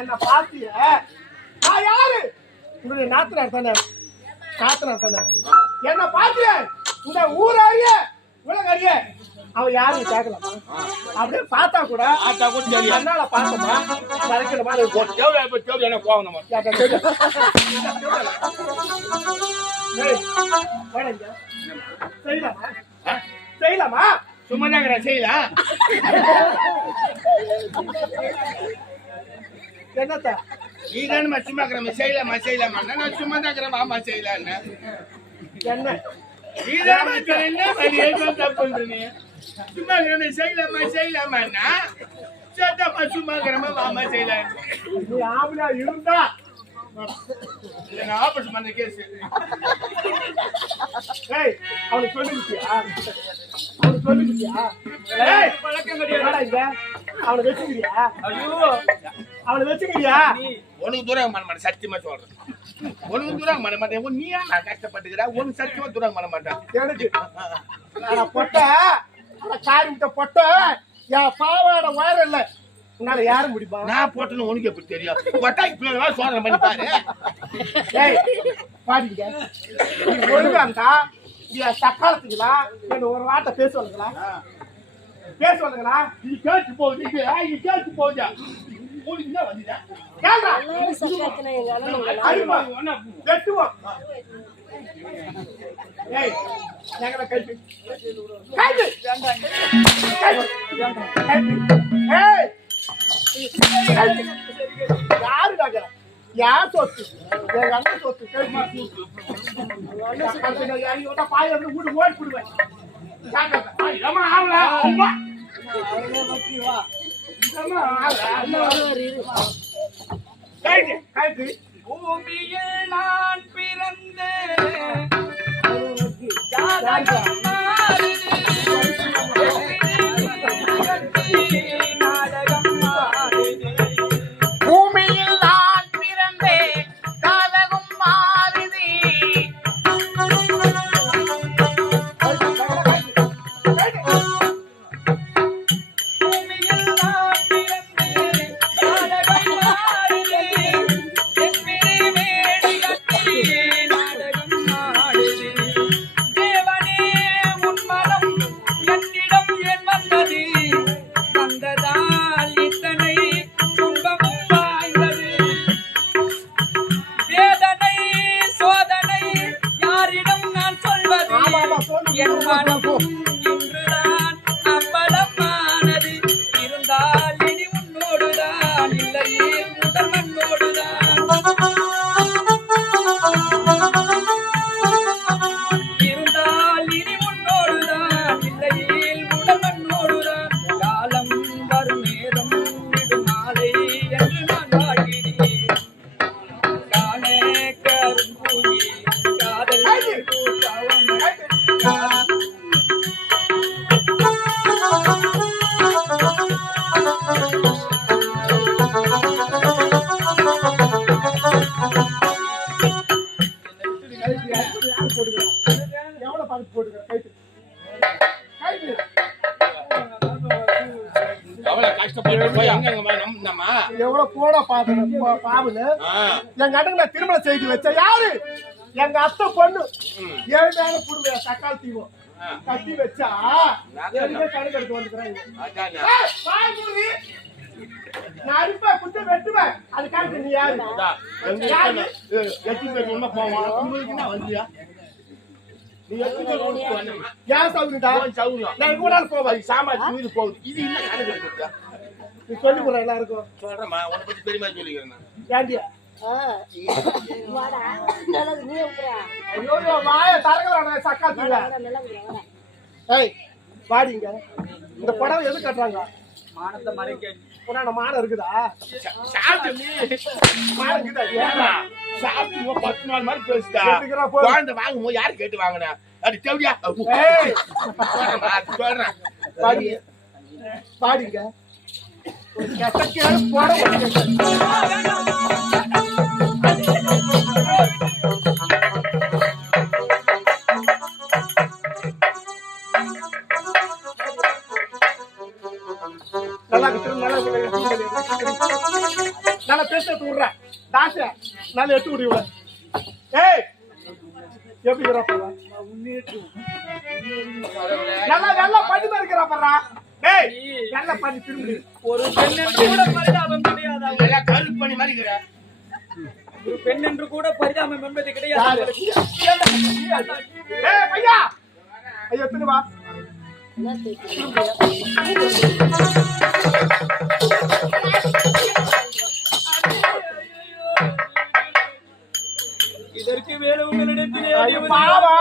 என்ன பாத்திய நான் யாரு உங்களுடைய நாத்தனார் தானே என்ன பாத்திய இந்த ஊர் அறிய உலக அறிய அவன் யாரும் கேட்கலாமா அப்படியே பார்த்தா கூட என்னால பார்த்தோமா மறைக்கிற மாதிரி என்ன போகணுமா செய்யலாமா சும்மா தான் செய்யலாம் என்னத்த நீ தானே சும்மா செய்யலாமா நான் சும்மா தான் ஆமா செய்யலான்னு என்ன தப்பு சும்மா செய்யலாமா சேத்தாமா சும்மா ஆமா செய்யலாம் நீ ஆம்பளா இருந்தா ஆபரேஷன் பண்ண கேஸ் அவனுக்கு சொல்லிருக்கியா பழக்கம் கிடையாது அவனை வச்சுக்கிறியா அவனை வச்சுக்கிறியா உனக்கு தூரம் பண்ண மாட்டேன் சத்தியமா சொல்றேன் உனக்கு தூரம் பண்ண மாட்டேன் நீயா நான் கஷ்டப்பட்டுக்கிறேன் உனக்கு சத்தியமா தூரம் பண்ண மாட்டேன் எனக்கு பொட்ட காரிட்ட பொட்ட என் பாவாட உயரம் இல்ல உன்னால யாரும் முடிப்பா நான் போட்டேன்னு உனக்கு எப்படி தெரியும் பொட்டா இப்ப சோதனை பண்ணி பாரு பாடிங்க ஒழுங்காண்டா சக்காலத்துங்களா என்ன ஒரு வார்த்தை பேசுவானுங்களா நீ கேட்டு போகுது உனக்கு என்ன வந்துட்டா வெட்டுவோம் யாருடாங்க யார் சொத்து எங்க அண்ணன் சொத்து பாய வீடு ஓடி போடுவேன் பூமியில் நான் பிறந்தேன் பூமியில் நான் பிறந்தேன் காலகம் மாறுதி எவ்வளவு கூட பாபுன்னு எங்க அண்ணன் நான் திருமணம் செய்து வச்ச யாரு எங்க அத்தை பொண்ணு 7 நாள் புடுவேன் தக்காளி தீவோம் கட்டி வச்சா கணக்கு எடுத்து வந்துக்கிறேன் நான் அடிப்பேன் குத்து வெட்டுவேன் அதுக்காக நீ யாரு வந்தியா ஏன் சவுண்டா நான் கூட போவேன் சாமாஜி மீது போகுது இது என்ன கணக்கு எடுக்கிறதா நீ சொல்லி போற எல்லாருக்கும் சொல்றேம்மா உன்னை பத்தி பெரியமா சொல்லிக்கிறேன் ஏண்டியா ஐயோ வாய தரங்கறானே சக்காத்தில ஏய் வாடிங்க இந்த படம் எது கட்டறாங்க மானத்தை மறைக்க புராண மானம் இருக்குதா சாப்பிட்டு மானம் இருக்குதா ஏமா சாப்பிட்டு 10 நாள் மாதிரி பேசுதா குழந்தை வாங்கும்போது யாரு கேட்டு வாங்கினா அது தேவையா ஏய் சொல்றேன் வாடிங்க கட்டக்கே போட நல்லா நல்லா பேசிட்டு விடுறேன் தாச நல்லா எடுத்து விடுவ ஏய் எப்படி இருக்கிறா நல்லா நல்லா பண்ணி இருக்கிறா பண்றா ஏய் நல்லா பண்ணி திரும்பி ஒரு பெண் என்று கூட பரிதாபம் கிடையாது. எல்லாம் கருப்பு பண்ணி மாதிரி இருக்கிற. ஒரு பெண் என்று கூட பரிதாபம் என்பது கிடையாது. ஏய் ஐயா ஐயா திரும்ப வா இதற்கு மேல உங்களிடத்திலே ஐயோ பாவா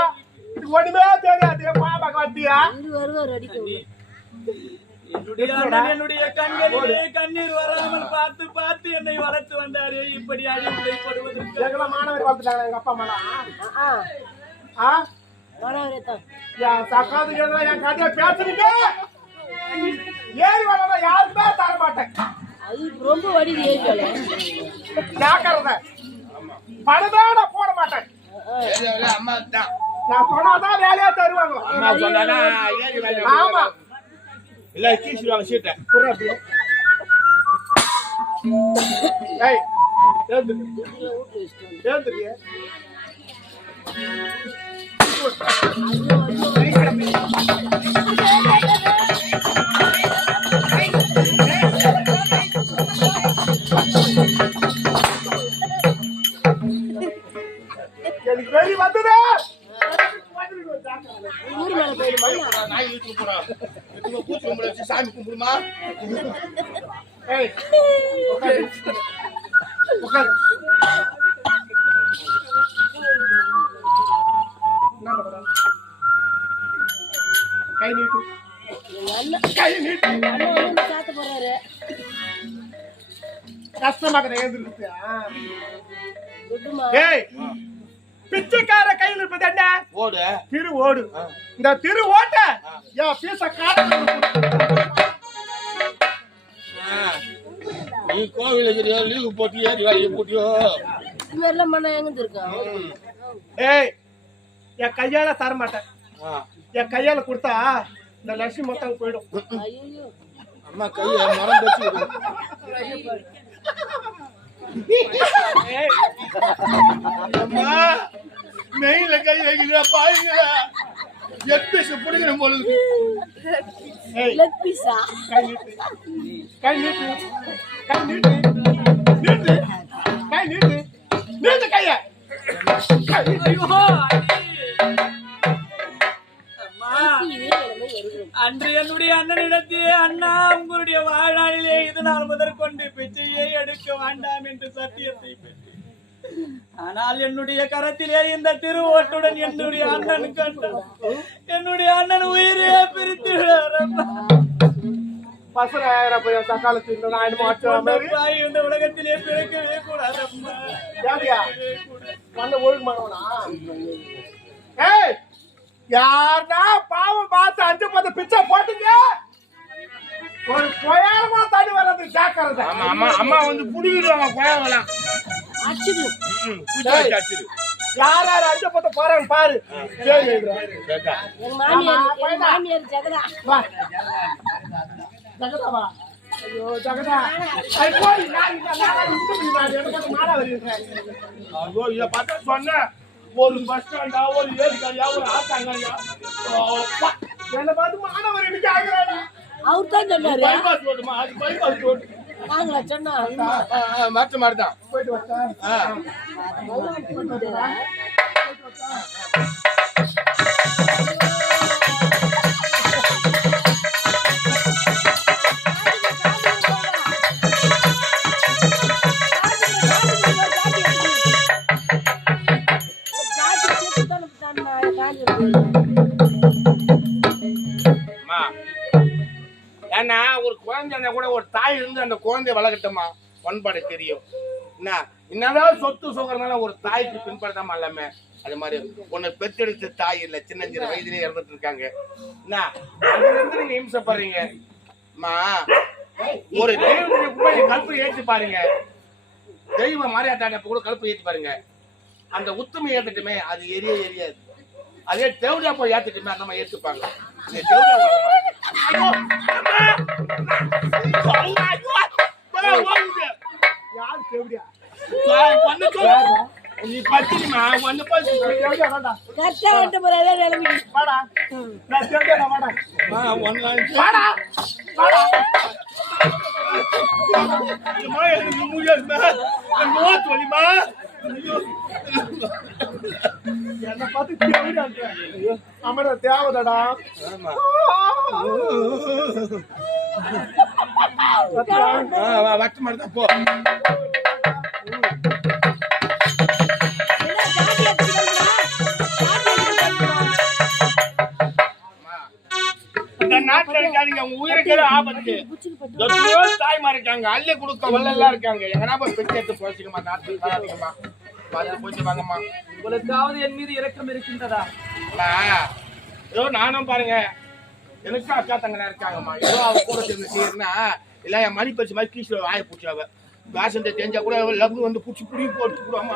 இது ஒண்ணுமே தெரியாது பாவா கத்தியா என்னுடைய அண்ணன் என்னுடைய கண்களிலே கண்ணீர் வராமல் பார்த்து பார்த்து என்னை வளர்த்து வந்தாரே, இப்படி அடிமைப்படுவதற்கு எங்கெல்லாம் மாணவர் வளர்த்துட்டாங்க எங்க அப்பா அம்மா சக்காதுக்கு என் கதையை பேசுறீங்க ஏறி வரலாம் யாருக்குமே தர மாட்டேன் ரொம்ப வடிது ஏறி ஜாக்கிரதை பணமே நான் போட மாட்டேன் அம்மா தான் நான் சொன்னாதான் வேலையா தருவாங்க அம்மா சொன்னா ஏறி வேலை ஆமா இல்ல கீசுவாங்க சீட்டை புறாப்பி ஏய் ஏந்துறியே எனக்கு வெளி வந்தது ஊர் மேல போயிடுமா நாய் இழுத்து போறோம் பூச்சி கும்பிட வச்சு சாமி கும்பிடுமா ஏய் உட்காரு கை நீட்டு கை நீட்டு சாத்த போறாரு கஷ்டமாக எழுந்திருக்கு குட்டுமா ஏய் பிச்சைக்கார கையில் இருப்பது என்ன ஓடு திரு ஓடு இந்த திரு ஓட்ட என் பீசக்கார நீ கோவில் இருக்கிறியோ லீவு போட்டியோ வேலையை போட்டியோ இது மாதிரிலாம் மண்ணா எங்க இருக்கான் ஏய் என் கையால தர மாட்டேன் என் கையால கொடுத்தா இந்த லட்சுமி மொத்தம் போயிடும் ஐயோ அம்மா கையை மரம் வச்சு அம்மா நெய்ல கை வைக்கிறா பாருங்களா எப்பிசு புடிக்கிற போல லெக் பீஸா கை நீட்டு கை நீட்டு கை நீட்டு நீட்டு கை நீட்டு நீட்டு கைய ஐயோ அன்று என்னுடைய அண்ணனிடத்தே அண்ணா உங்களுடைய வாழ்நாளிலே இது நாள் முதற்கொண்டு பிச்சையை எடுக்க வேண்டாம் என்று சத்தியத்தை பெற்றேன். ஆனால் என்னுடைய கரத்திலே இந்த திருவோட்டுடன் என்னுடைய அண்ணன் கண்டான். என்னுடைய அண்ணன் உயிரே பிரித்து பசங்க போய் தக்காளத்து தாய் இந்த உலகத்திலே பிறக்கவே கூடாதம்மா. வந்து ஒழுங்குமானவனா ஏய் யாருன்னா பாவம் பார்த்து 5-10 பிச்சை போட்டுங்க ஒரு கொயாரமா தண்ணி வர்றது ஜாக்கிரதை. அம்மா அம்மா வந்து புடிக்கிடுவாங்க கொயாவலாம் அச்சுது யார் யார் 5-10 போறாங்க பாரு சரி எங்க மாமியார் ஜெகதா வா ஜெகதா வா ஐயோ ஜெகதா ஐ போய் நான் எனக்கு மாடா வருகிறேன் ஐயோ இத பார்த்தா சொன்னேன் ஒரு பஸ் ஸ்டாண்டா ஒரு ஏரியா ஒரு ஆட்டாங்கயா என்ன பார்த்து மாணவர் எனக்கு ஆகுறாடா அவர் தான் சொன்னாரு பைபாஸ் ரோடுமா அது பைபாஸ் ரோடு நாங்களா சொன்னோம் மாற்ற மாதிரி தான் போயிட்டு வரேன் ஏன்னா ஒரு குழந்தை கூட ஒரு தாய் இருந்து அந்த குழந்தைய வளர்க்கட்டுமா பண்பாடு தெரியும் என்ன என்னதான் சொத்து சுகறனால ஒரு தாய்க்கு பின்பற்றாம எல்லாமே அது மாதிரி ஒன்னு பெற்றெடுத்த தாய் இல்ல சின்ன வயதிலே இறந்துட்டு இருக்காங்க என்ன அதுல இருந்து நீங்க இம்சப்படுறீங்க ஒரு தெய்வத்துக்கு கல்பு ஏற்றி பாருங்க தெய்வ மாரியாட்டான கூட கல்பு ஏற்றி பாருங்க அந்த உத்தம ஏத்துட்டுமே அது எரியாது அதே தேவடியா போய் ஏத்துட்டுமே அந்த மாதிரி ஏத்துப்பாங்க யார் எப்படியா ஒண்ணு சொல்லு. நீ பத்திரிமா ஒண்ணு பத்து எப்படியா வாடா கரெக்டா வந்துட்டு போறாரு நிலைமை. வாடா நான் எப்படியா வாடா ஒன்னு வாடா வாடா எனக்கு முடியாதுமா நோத்து வலிமா என்ன பார்த்து எப்படியா அமர தேவதடா ஆமா வட்டு மாதிரி போ என்ன ஜாதி எடுத்துட்டு வந்தா? ஜாதி எடுத்துட்டு வந்தா? இந்த நாட்டுல இருக்காதீங்க உங்க உயிருக்கு ஆபத்து எத்தனையோ தாய்மா இருக்காங்க அள்ளி கொடுக்க வல்லெல்லாம் இருக்காங்க எங்கன்னா போய் பெற்று எடுத்து போச்சுக்கம்மா நாட்டுக்கு வராதீங்கம்மா பார்த்து போயிட்டு வாங்கம்மா உங்களுக்காவது என் மீது இரக்கம் இருக்கின்றதா? ஏதோ நானும் பாருங்க எனக்கும் அக்கா தங்கனா இருக்காங்கம்மா ஏதோ அவ கூட சேர்ந்து செய்யறா இல்ல என் மணி பச்சு மாதிரி கீழே வாய பூச்சாவ பேசண்ட தெரிஞ்சா கூட லவ்னு வந்து பூச்சி புடி போட்டு போடுவாமா